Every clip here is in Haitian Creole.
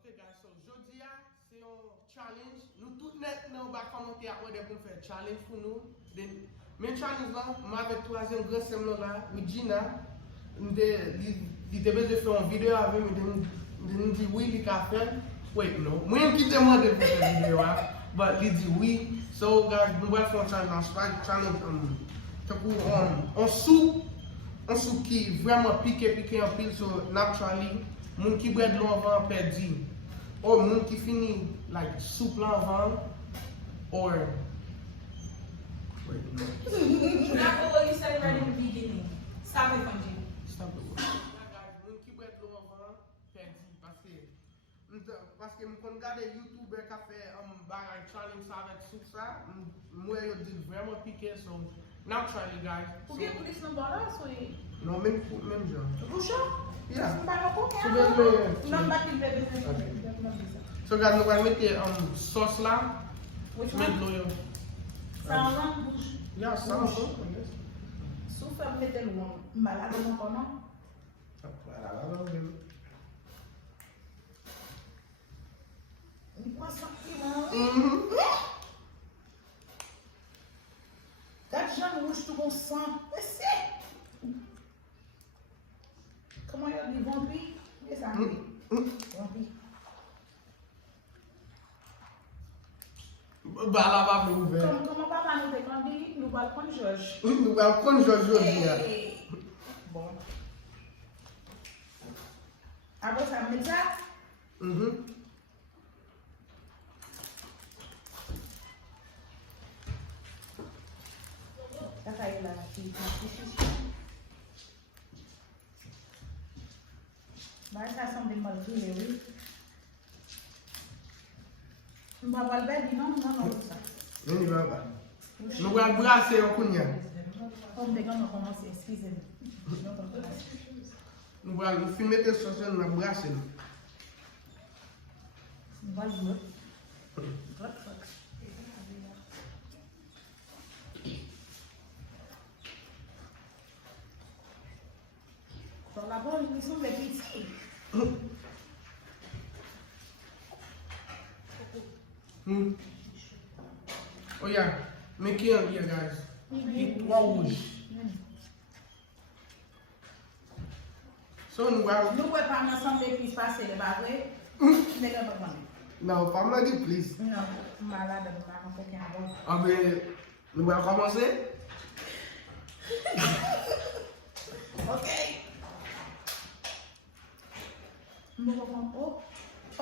Ok guys, so jodi a, se yon challenge. Nou tout net nan ba komante akwe de pou fè challenge pou nou. Men challenge lan, mwen avek 3e gran sem la, with Gina. Li te beze fè yon video ave, mwen di oui li ka fè. Wait, no. Mwen ki demande pou fè video a, but li di oui. So guys, mwen wè fè yon challenge takou on sou ki vreman pike yon pil, so naturally, moun ki bred lon avan perdi. Or moun ki fini like soup lan avan. Or wait, no. Remember what you said right in the beginning. Stop it from you. Stop it. Guys, moun ki bred lon avan perdi. Paske mwen kon gade YouTuber ka fe bagay challenge sa avet soup sa. Mwen yo di vreman pike, so naturally guys. Pou gen pou dis nan bala, so e... Non, menm jan. Roucha? Yeah. So So guys, nou gwa mette sos la. Which Met one? loyo. Salman bouche. Yeah, salman. Sou fè mette lou malade nan konan? Ni kwa santi lan? Dat jan rouge tout bon sang. Ese! Comment yon di vampi? Yes, vampi. Bala va pou ouve. Comment papa nou te kandi, nou bal kon George. Nou bal kon George ya. Bon. Abo sa met sa? Ta kaye la ki. Ba sa son de malvi le oui. Mba balbe di non sa. Meni baba. Nou gwa brase yon kounya. Comme des gars ont commencé, excusez-moi. Nou gwa mette sos yon nou brase nou. Mba jouer. Dans la bonne, ils sont les petits. Oh yeah, men ki yon here guys. Ki 3 rouge. So nou gwa... Nou wè pa nan san de pis pase de bagwe. Nè gwa pa kwane. Nou, fam la di please. Non, malade de pa kan fok yon bon. Abe, nou gwa komanse? Ok. Mbo kwa kwan po.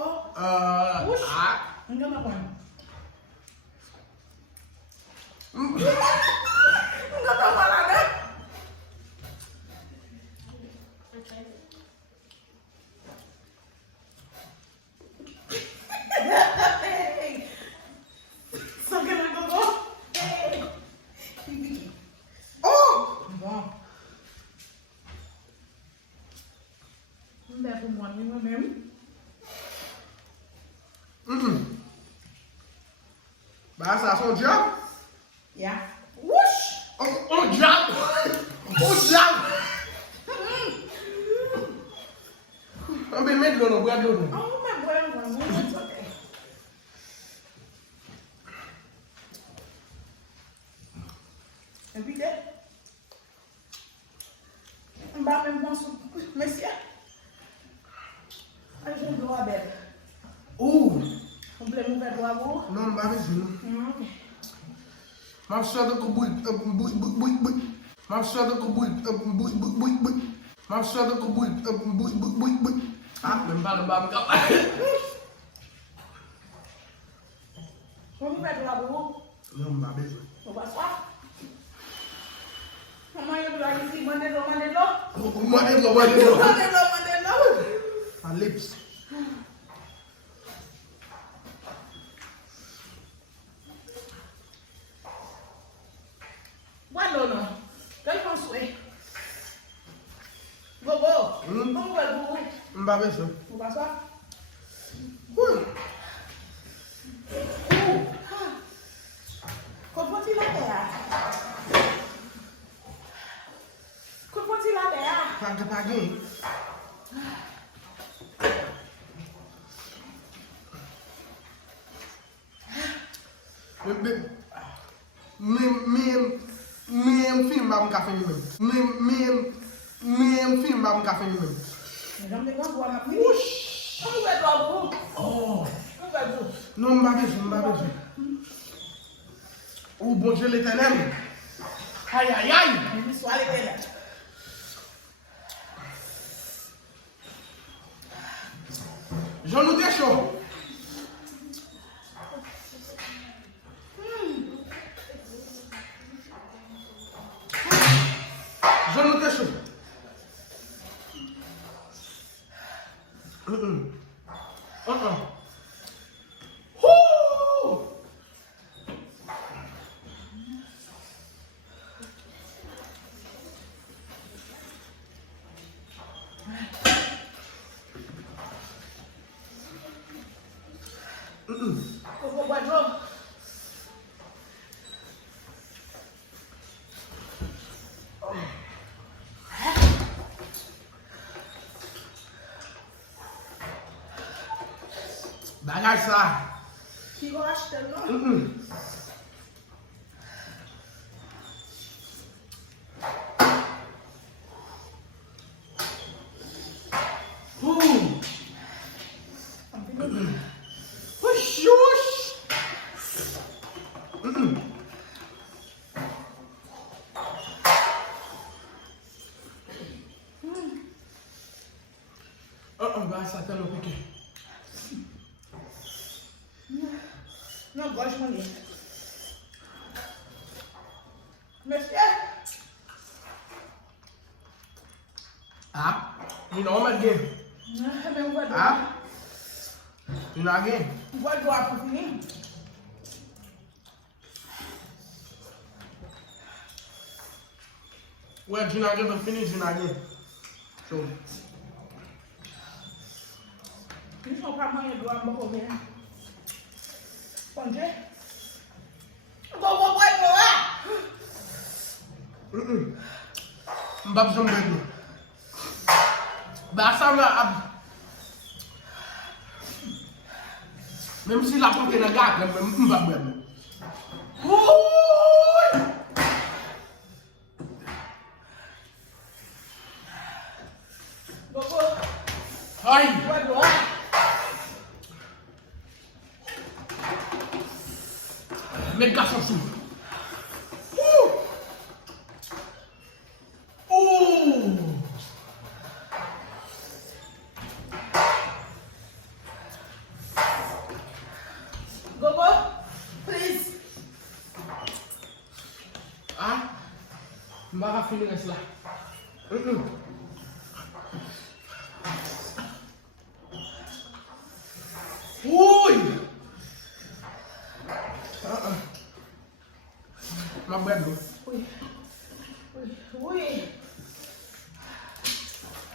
Ouch. Nga pa kwane. Nga pa malade. Ba sa son job? Yeah. Whoosh! On job! On job! Abe met lo nou, brad lo nou. Oh, my boy, it's okay. Every day. Mba men bon sou. Mesya. A jen do a bed. Ou! Mble mou bed do a bo. Non, mba vezi nou. Mab swede ko buik. Mab swede ko buik. Mab swede ko buik. Ah, men bala mba mga. Mou bed do a bo. Non, mba vezi. Mba swa. Mama yo do a gisi mande do. Mande lo. Mande do. A lips. Bueno, no. Kay kon swe. Go. Go. Mba vezi. Mba swa. Kon poti la te a. Pagka pagi. Mwen film ba mwen ka fini men. Mwen film ba mwen ka fini men. Mwen de gwa gwa mwen. Ouch! Mwen gwa gwa gwa. Oh! Mwen gwa gwa. Non mba bezou. Ou bon Dieu l'Éternel. Aïe aïe aïe! Mwen swa l'Éternel. J'en nou te chaud. J'en nou te chaud. Woo! Koko gwa dro. Bagay sa. Ki go achete non? Hush, hush. Bagay sa telo pique. Não gosto de ninguém. Monsieur? Ah? You know my game. É meu guarda. Ah? You know again? Guarda pro filhinho? Well, you know again, but finish you know again. So, Eles vão pra amanhã do amor comer. Bom dia. Vou lá! mbab jom bedou. Ba sa la même si la pote na gâte, mbab bedou. Gogo, Ay! guarda lá. Met garçon sou. Gogo, please. Ah? Mbaka fini res la. Uy! Ma bedou. Ui. Ui. Ui.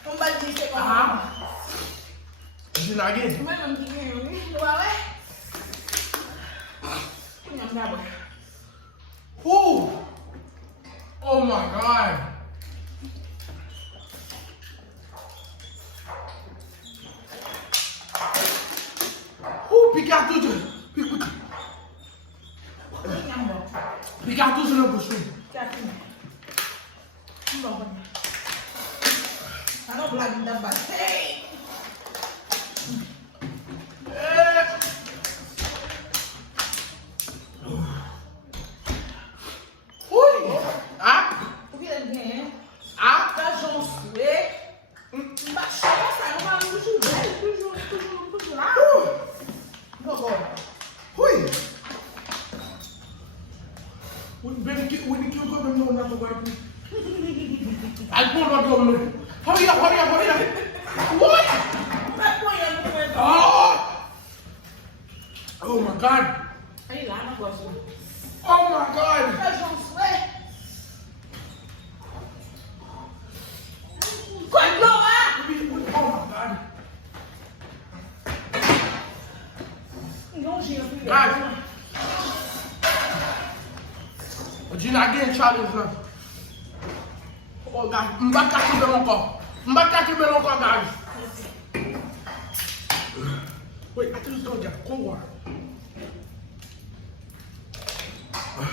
Không bao gì sẽ còn. Ah? You know again? Mấy lần chị nghèo đi. Qua đấy. Tôi nhầm ra rồi. Oh my god! Pique a tudo! Tôi nhầm rồi. Pique a tudo no bucho! Chà chị này. Không bỏ vào nhà. Nó làm đầm bạc thế. Ui! Ah? O que é dinheiro? Ah? Tá junto. Baixou, saiu uma luz de velho. Tudo lá. Jogou. Ui! When you kill them, no, not the white people. I pulled my government. Hurry up! What? Vai apanhando com ele. Oh my god! Aí lá não gosto. Oh my god! Tá junto, né? Quando lá? Oh my god! Não gira, filho. Guys! Gina again challenge now. Oh guys, mbaka kibe encore guys. Wait, I just don't get cold water. Ouais,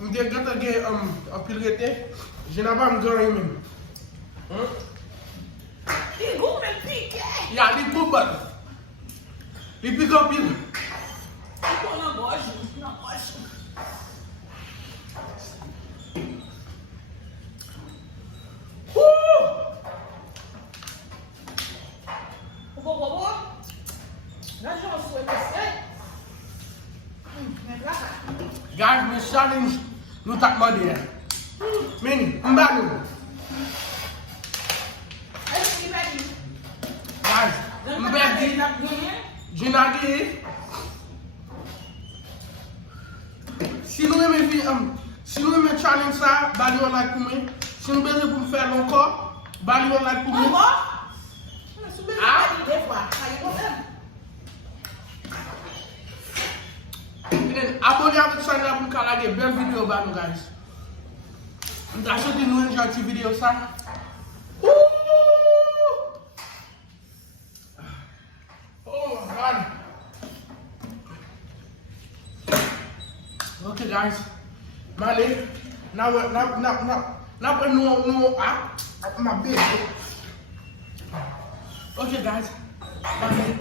je vais regarder un piloté. Je n'ai pas gagné même. Il goûte même piqué. Il y a des coups, il pique en pile. Il prend la gauche, la gauche. Là, je me souhaite Guys, my challenge, nous t'as demandé. Mini, m'bagou. Guys, m'bagou. Jinagi. Si nous aimons challenge ça, bali on like pour moi. Si nous besoin pour me faire encore, bali on like pour moi. Abonnez à votre chaîne pour nous faire des belles vidéos, guys. Nous avons sorti une gentille vidéo ça. Oh my God. Okay, guys. Mali, now my bed. Okay, guys. Mali.